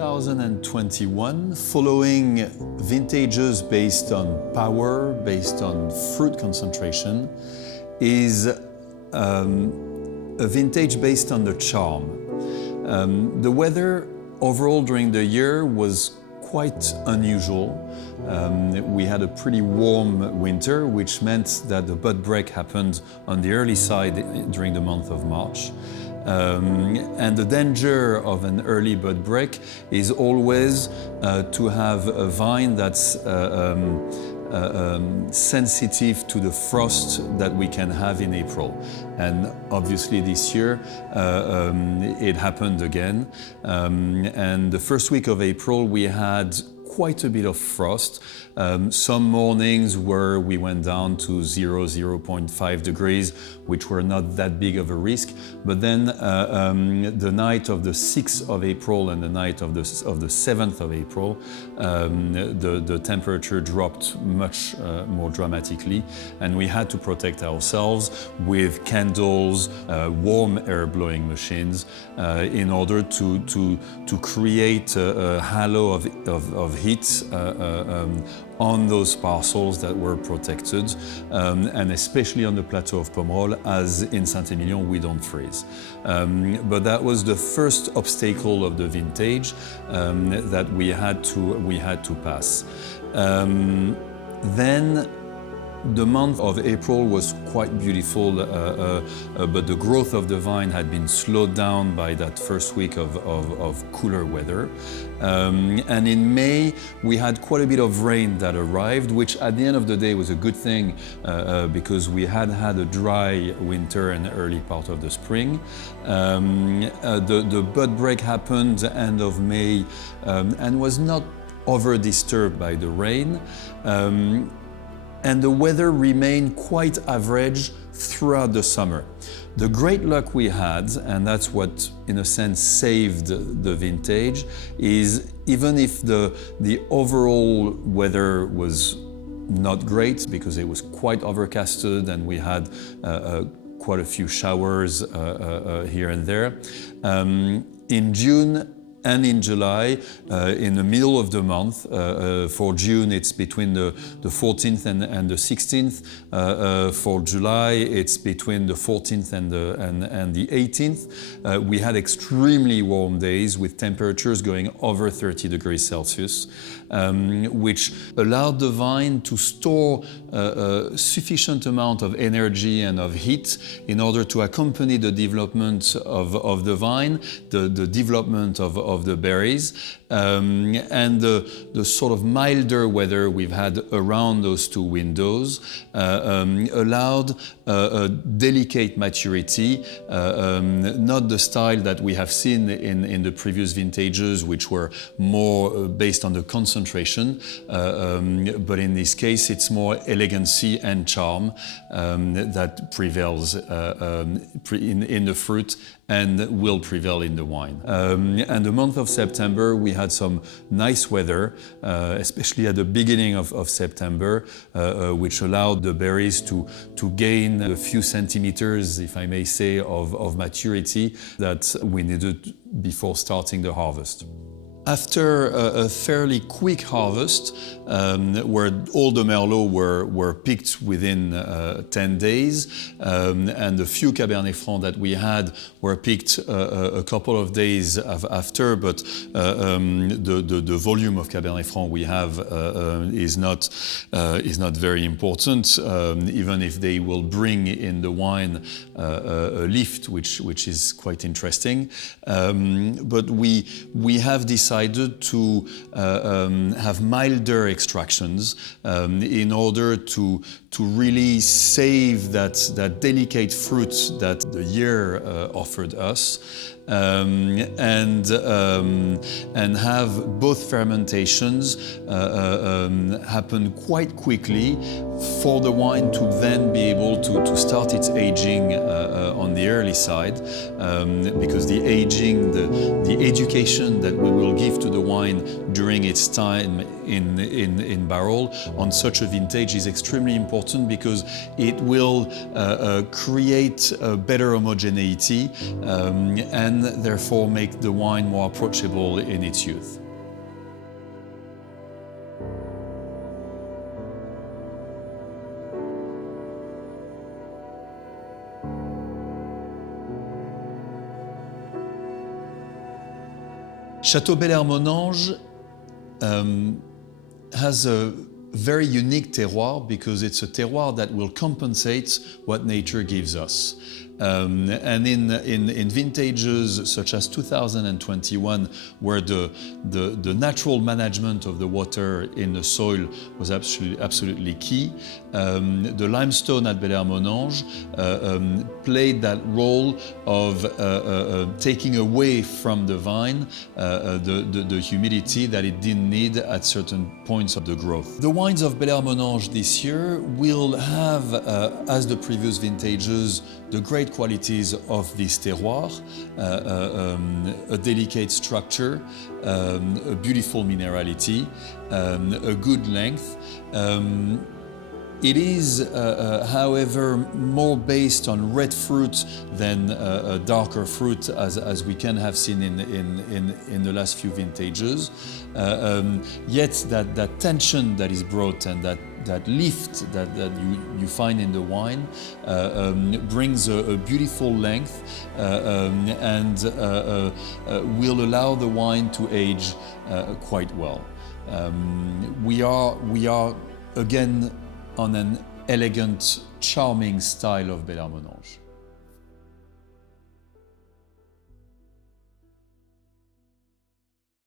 2021, following vintages based on power, based on fruit concentration, is a vintage based on the charm. The weather overall during the year was quite unusual. We had a pretty warm winter, which meant that the bud break happened on the early side during the month of March. And the danger of an early bud break is always to have a vine that's sensitive to the frost that we can have in April. And obviously this year it happened again. And the first week of April we had quite a bit of frost. Some mornings where we went down to 0.5 degrees, which were not that big of a risk. But then the night of the 6th of April and the night of the 7th of April, the temperature dropped much more dramatically, and we had to protect ourselves with candles, warm air blowing machines, in order to create a halo of heat on those parcels that were protected, and especially on the plateau of Pomerol, as in Saint-Emilion we don't freeze. But that was the first obstacle of the vintage that we had to pass. Then the month of April was quite beautiful, but the growth of the vine had been slowed down by that first week of cooler weather. And in May, we had quite a bit of rain that arrived, which at the end of the day was a good thing, because we had a dry winter and early part of the spring. The bud break happened end of May and was not over disturbed by the rain. And the weather remained quite average throughout the summer. The great luck we had, and that's what in a sense saved the vintage, is even if the overall weather was not great, because it was quite overcasted and we had quite a few showers here and there, in June and in July, in the middle of the month, for June it's between the 14th and the 16th. For July it's between the 14th and the 18th. We had extremely warm days with temperatures going over 30 degrees Celsius, which allowed the vine to store a sufficient amount of energy and of heat in order to accompany the development of the vine, the development of the berries, and the sort of milder weather we've had around those two windows allowed a delicate maturity, not the style that we have seen in the previous vintages, which were more based on the concentration, but in this case it's more elegancy and charm that prevails in the fruit and will prevail in the wine. And the month of September, we had some nice weather, especially at the beginning of September, which allowed the berries to gain a few centimeters, if I may say, of maturity that we needed before starting the harvest. After a fairly quick harvest, where all the Merlots were picked within 10 days, and the few Cabernet Franc that we had were picked a couple of days after, but the volume of Cabernet Franc we have is not very important, even if they will bring in the wine a lift, which is quite interesting. But we have decided to have milder extractions in order to really save that delicate fruit that the year offered us, and have both fermentations happen quite quickly for the wine to then be able to start its aging on the early side, because the aging, the education that we will give to the wine during its time in barrel on such a vintage is extremely important, because it will create a better homogeneity and and therefore make the wine more approachable in its youth. Château Bélair-Monange has a very unique terroir because it's a terroir that will compensate what nature gives us. And in vintages such as 2021, where the natural management of the water in the soil was absolutely key, the limestone at Bélair-Monange played that role of taking away from the vine the humidity that it didn't need at certain points of the growth. The wines of Bélair-Monange this year will have, as the previous vintages, the great qualities of this terroir, a delicate structure, a beautiful minerality, a good length. It is, however, more based on red fruit than a darker fruit, as we can have seen in the last few vintages. Yet that tension that is brought and that lift that you find in the wine brings a beautiful length and will allow the wine to age quite well. We are again on an elegant, charming style of Bélair-Monange.